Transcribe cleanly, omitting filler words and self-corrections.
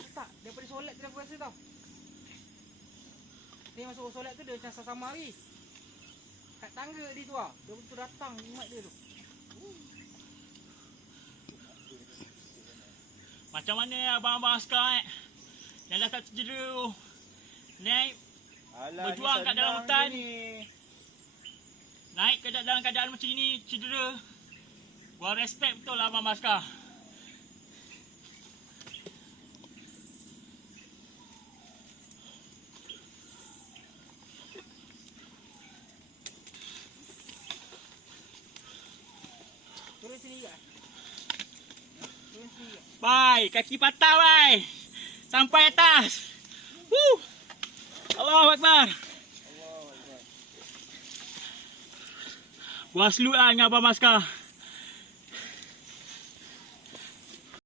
kata tak, daripada solat tu aku rasa tau. Dia masuk solat tu dia macam sama hari. Kat tangga dia tu lah. Dia betul datang umat dia tu. Macam mana abang-abang askar yang dah tak tercedera tu naik berjuang kat dalam hutan ni. Naik ke dalam keadaan macam ni cedera. Gua respect betul lah abang askar. Turun sini juga. Turun sini juga. Bye, kaki patah bye. Sampai atas. Allahu Akbar. Gua salute lah dengan abang askar.